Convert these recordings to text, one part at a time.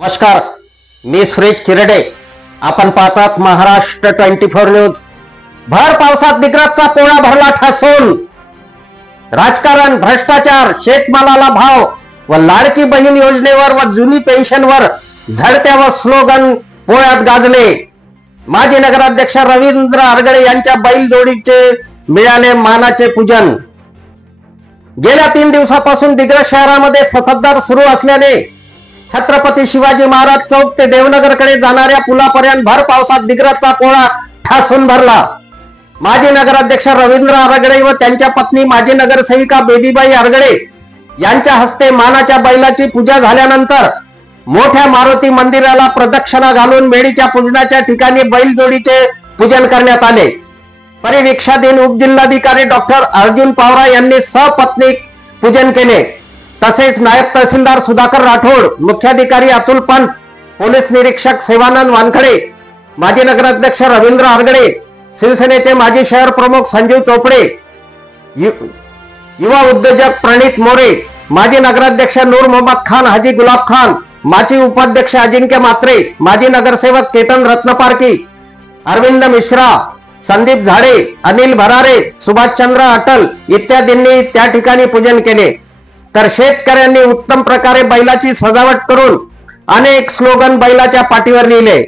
नमस्कार, मी सुरेश चिरडे. आपण पाहतात महाराष्ट्र 24 न्यूज. भर पावसात दिग्रजचा पोळा भरला ठासून. राजकारण, भ्रष्टाचार, शेतमालाला भाव व लाडकी बहीण योजनेवर व जुनी पेन्शनवर झडत्या व स्लोगन पोळ्यात गाजले. माजी नगराध्यक्ष रवींद्र आरगडे यांच्या बैलजोडीचे मिळाले मानाचे पूजन. गेल्या 3 दिवसापासून दिग्रज शहरामध्ये संततधार सुरू असल्याने छत्रपती शिवाजी महाराज चौक ते देवनगरकडे जाणाऱ्या पुलापर्यंत भर पावसात दिग्रजचा पोळा ठासून भरला. माजी नगराध्यक्ष रवींद्र आरगडे व त्यांच्या पत्नी माजी नगरसेविका बेबीबाई आरगडे यांच्या हस्ते मानाच्या बैलाची पूजा झाल्यानंतर मोठ्या मारुती मंदिराला प्रदक्षिणा घालून मेढीच्या पूजनाच्या ठिकाणी बैलजोडीचे पूजन करण्यात आले. परिवीक्षाधीन उपजिल्हाधिकारी डॉक्टर अर्जुन पावरा यांनी सपत्नीक पूजन केले. तसेच नायब तहसीलदार सुधाकर राठोड, मुख्याधिकारी अतुल पंत, पोलीस निरीक्षक सेवानंद वानखडे, माजी नगराध्यक्ष रवींद्र आरगडे, शिवसेनेचे माजी शहर प्रमुख संजीव चोपडे, युवा उद्योजक प्रणित मोरे, माजी नगराध्यक्ष नूर मोहम्मद खान, हाजी गुलाब खान, माजी उपाध्यक्ष अजिंक्य मात्रे, माजी नगरसेवक केतन रत्नपारकी, अरविंद मिश्रा, संदीप झाडे, अनिल भरारे, सुभाषचंद्र अटल इत्यादींनी त्या ठिकाणी पूजन केले. तर शेतकऱ्यांनी उत्तम प्रकारे बैलाची सजावट करून अनेक स्लोगन बैलाच्या पाठीवर लिहिले.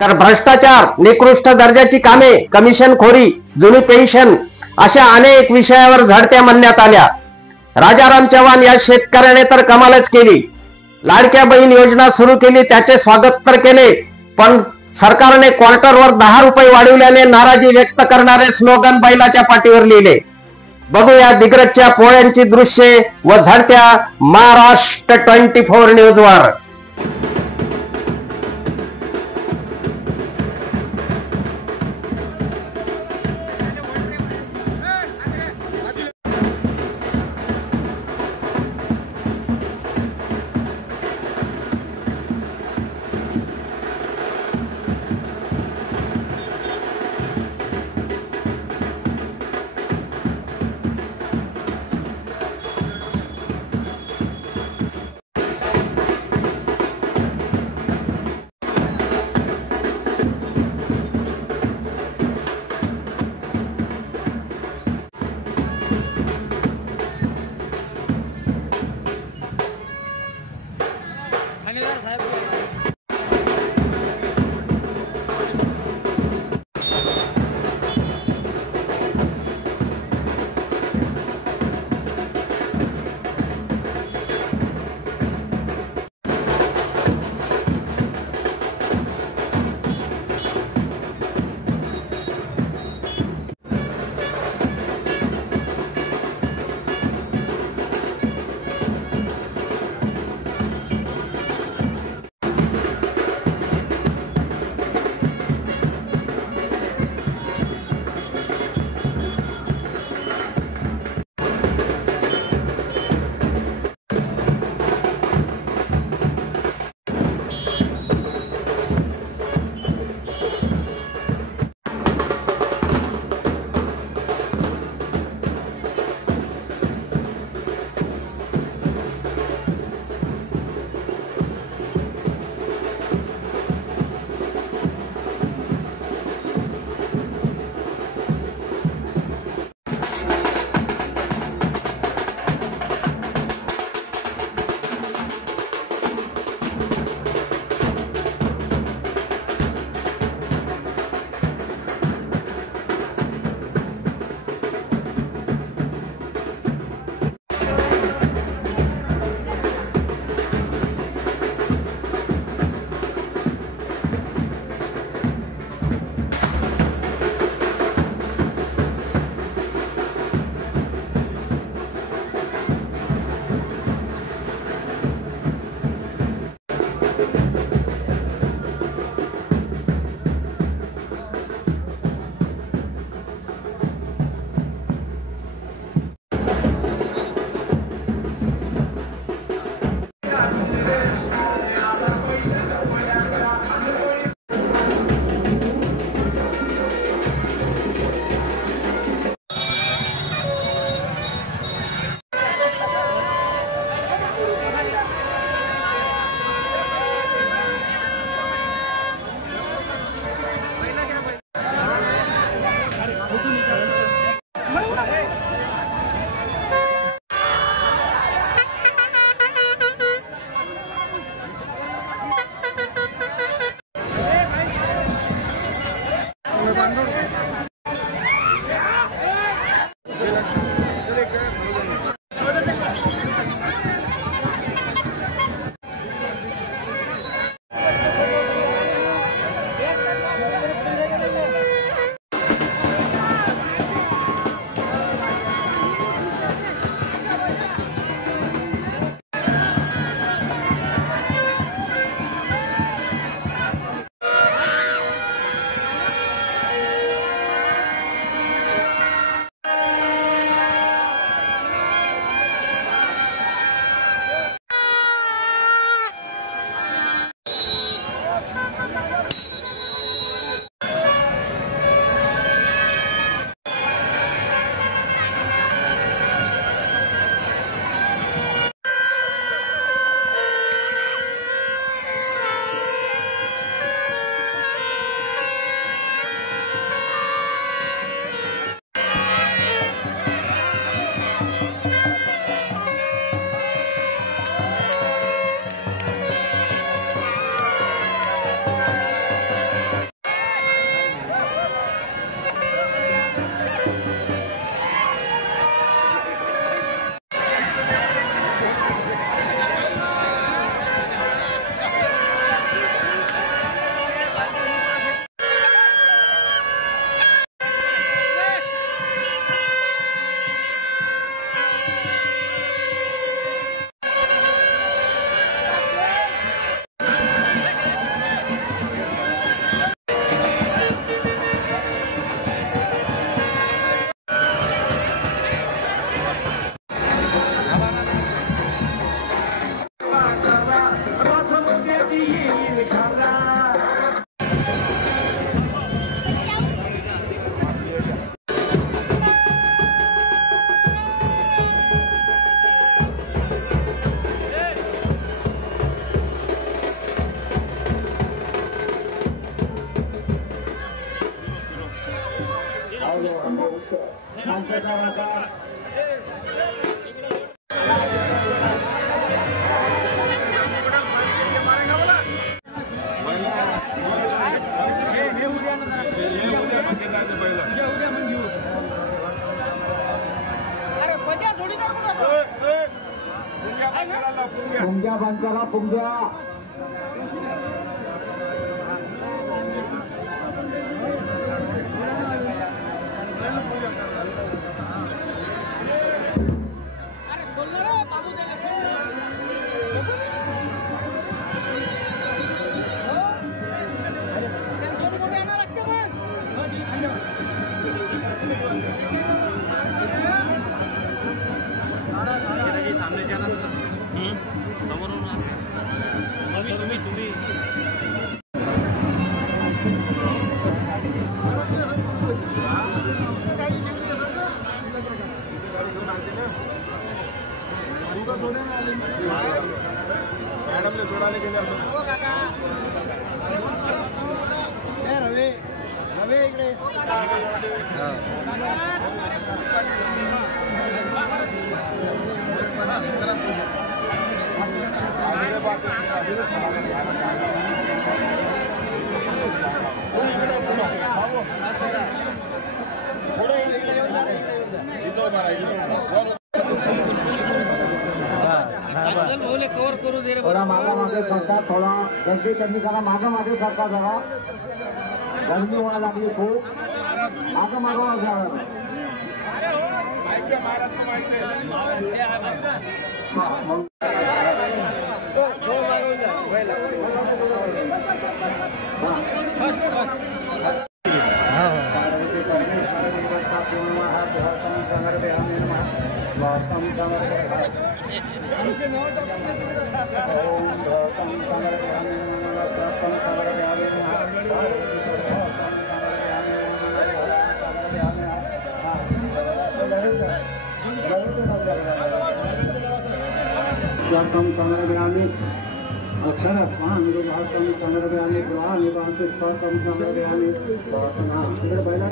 तर भ्रष्टाचार, निकृष्ट दर्जाची कामे, कमिशनखोरी, जुनी पेन्शन अशा अनेक विषयावर झडत्या म्हणण्यात आल्या. राजाराम चव्हाण या शेतकऱ्याने तर कमालच केली. लाडक्या बहीण योजना सुरू केली, त्याचे स्वागत तर केले, पण सरकारने क्वार्टरवर 10 रुपये वाढवल्याने नाराजी व्यक्त करणारे स्लोगन बैलाच्या पाठीवर लिहिले. बघूया दिग्रजच्या पोळ्यांची दृश्ये व झडत्या महाराष्ट्र 24 न्यूज वर. पुंग्या बांधला पुंग्या मैडम ने सोडाले गेले असं हो काका ए रवी रवी इकडे कवर करू दे रे थोड़ा मागा मागे सरकार थोड़ा गर्दी कमी करा मागा मागे सरकार जरा गर्दी व्हायला लागली खूप मागा मागा माहिती आहे महाराष्ट्र माहिती संग्रहालय अक्षर भारतम संग्रहालय पुराण निवासितम संग्रहालय इकडे पहिला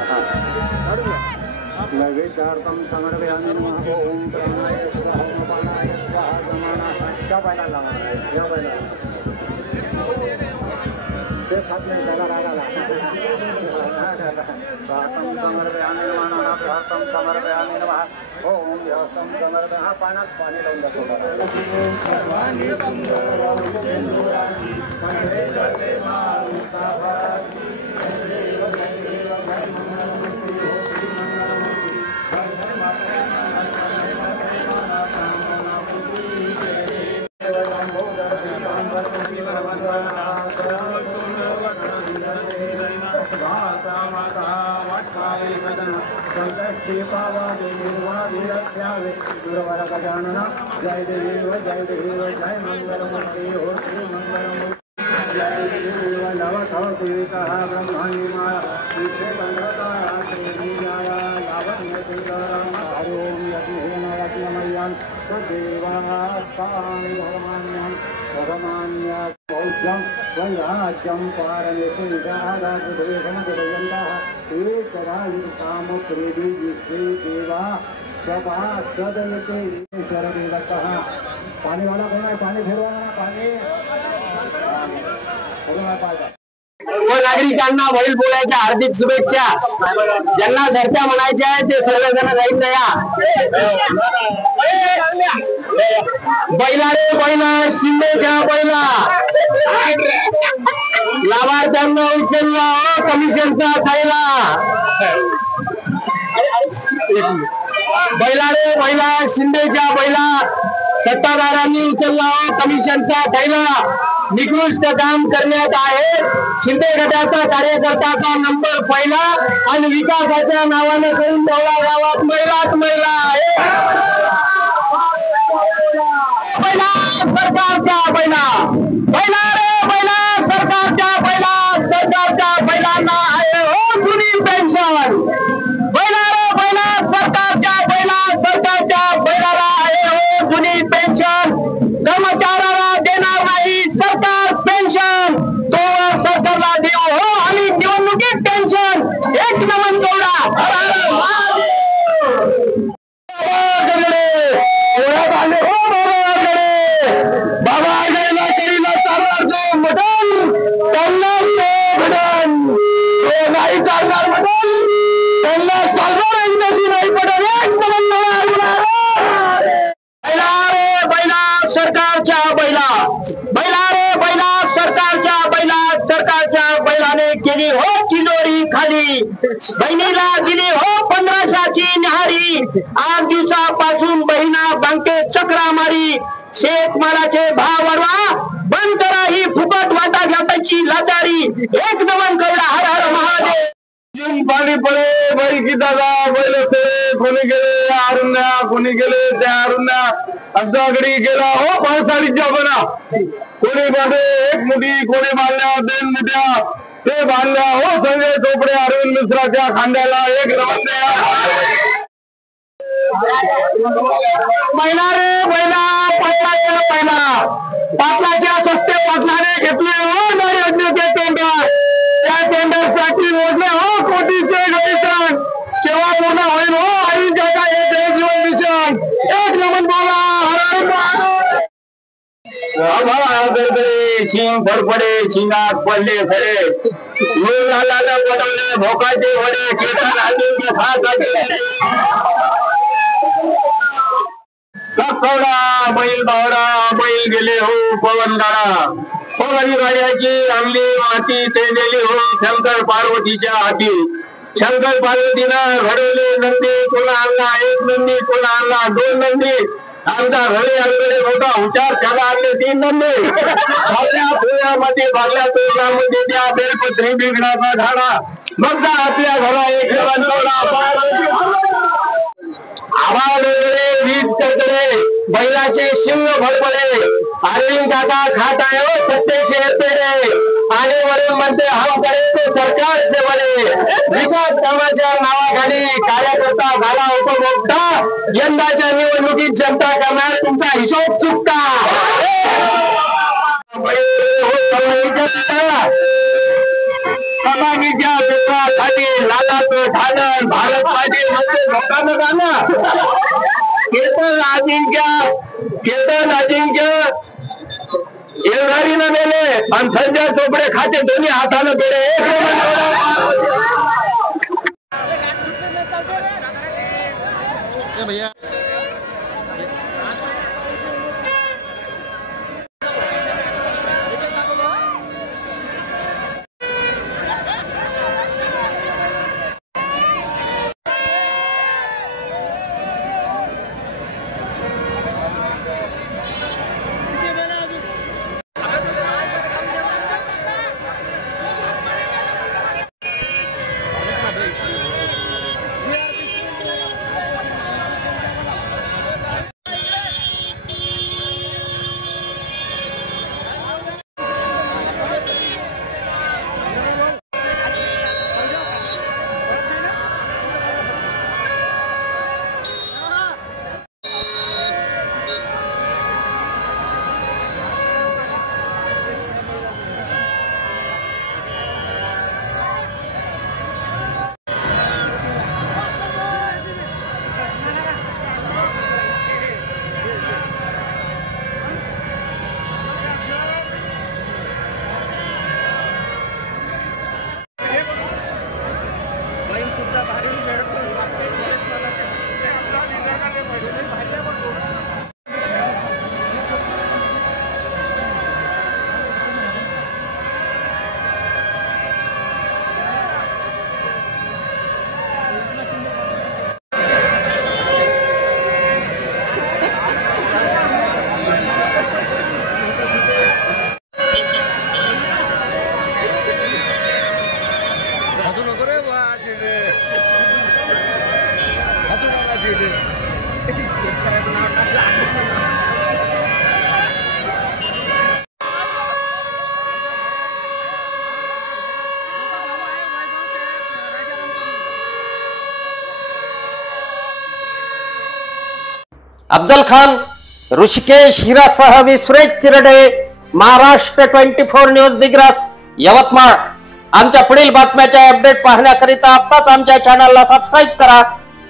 नैवेद्यार्थम संग्रहालय नमः ओम प्राणाय स्वाहा पानाय स्वाहा समाना क्या पहिला लागणार या पहिला ते खात नाही त्याला रागाला भारतम संग्रहालय नमः भारतम संग्रहालय नमः ओम व्यासम समर्थ हा पाण्यात पाणी लावून गजानना जय देव जय देव जय मंगलमूर्ति हो श्री मंगलमूर्ति जय देव नवकौतीता ब्रह्मणि माया पीछे बंधता श्री जाया लावण्य सुंदरम ओम यज्ञेन यज्ञमय्यं सदेवास्तानि भगवान्यं भगवान्य बौद्धं वैराज्यं पारयति देवं एकरायुकामप्रेदी श्री देवा पाणी वाला कोण आहे पाणी फिरवा पाणी व नागरिकांना बैल पोळ्याच्या हार्दिक शुभेच्छा ज्यांना सरत्या म्हणायच्या आहेत ते सर्वजण जाईल बैला रे बैला शिंदेच्या बैला लाभार्थ्यांना उचलला कमिशनचा खायला बैला रे बैला शिंदेच्या बैला सत्ताधारांनी उचलला कमिशनचा थैला निकृष्ट काम करण्यात आहे शिंदे गटाचा कार्यकर्त्याचा नंबर पहिला आणि विकासाच्या नावाने करून देवळा गावात महिलाच महिला आहे पहिला सरकारच्या पहिला पहिला रे पहिला सरकारच्या पहिल्यांना आहे हो जुनी पेन्शन पहिला रे पहिला सरकारच्या पहिल्याला आहे हो जुनी पेन्शन कर्मचाऱ्याला देणार नाही सरकार पेन्शन तो सरकारला देऊ हो आणि निवडणुकीत टेन्शन एक नमन जोडा बहिणीला दिली हो 1500ची न्याहारी, 8 दिवसापासून बहिणा बँकेत चक्रा मारी. शेतमालाचे भाव वाढवा, बंद करा ही फुकट वाटा घाटाची लाचारी. एक नमन कवडा, हर हर महादेव. पाणी पडे बाई की दादा बैल कोणी गेले अरुण्या, कोणी गेले त्या अरुण्या. आमच्या घरी गेला हो पावसाळीच्या बना, कोणी बांधे 1 मुठी, कोणी बांधल्या 2 मुठ्या. ते बांधल्या हो संजय चोपडे अरविंद मिश्राच्या खांद्याला. एक नमन द्या. बैला रे बैला, पाटलाच्या बैला, पाटलाच्या सस्ते पाटलाने घेतले हो नैयज्ञाचे टेंडर. त्या टेंडरसाठी मोजले हो कोटीचे गणितन. केव्हा पूर्ण होईल हो आई जगा हे जीवन मिशन. एक नमन बोला, हर महादेव. शिंग फडफडे, शिंगात पडले खरे, पडवले भोकाचे वडे, चेतन आदित्य कवडा बैल बावडा, बैल गेले हो पवन गाडा. पवनी गाड्याची आंबली माती तेंडलेली हो शंकर पार्वतीच्या हाती. शंकर पार्वतीनं घडवले नंदी, कोणा आणला 1 नंदी, कोणा आणला 2 नंदी. आमचा घरी आंगडे मोठा हुशार, त्याला आणले 3 नंदी. फुल्यामध्ये भागल्या तोरणामध्ये त्या बेलपत्री बिघडाचा झाडा. मग आपल्या घरा एक आवाज वगैरे वीज कडकडे, बैलाचे शिंग भडपडे. अरविंद काका खात आहे हो सत्तेचे पेढे. आणि वरून म्हणते हम करे तो सरकार से बने. विकास कामाच्या नावाखाली कार्यकर्ता झाला उपभोक्ता. यंदाच्या निवडणुकीत जनता करणार तुमचा हिशोब चुकता. कमानीच्या मित्रासाठी लालाचं ठाणं, भारत पाहिजे म्हणजे लोकांना गाणं. केतन अजिंक्य एवढारीनं गेले आणि संजय चोपडे खाते दोन्ही हातानं गेले. भैया अफजल खान, ऋषिकेश हिरासह सुरेश चिरडे, महाराष्ट्र 24 न्यूज दिग्रस, यवतमाळ. आमच्या पुढील बातम्याचे अपडेट पाहण्याकरिता आताच आमच्या चॅनलला सबस्क्राईब करा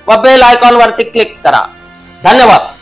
व बेल आयकॉन वरती क्लिक करा. धन्यवाद.